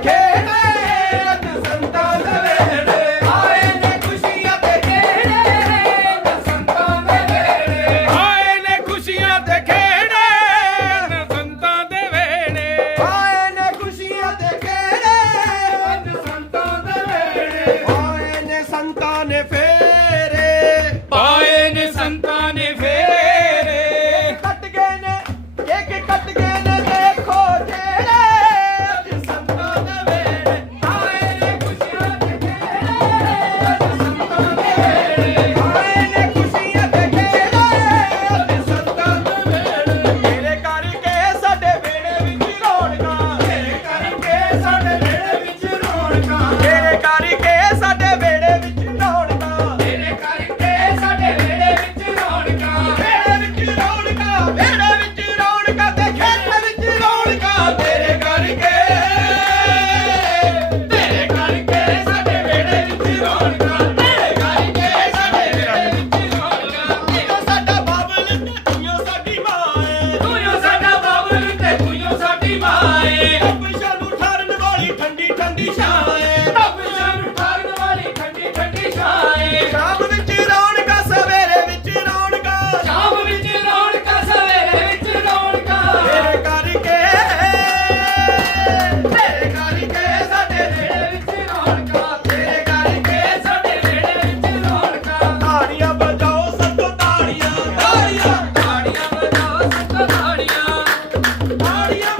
Okay. Hallelujah.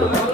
그럼. 네.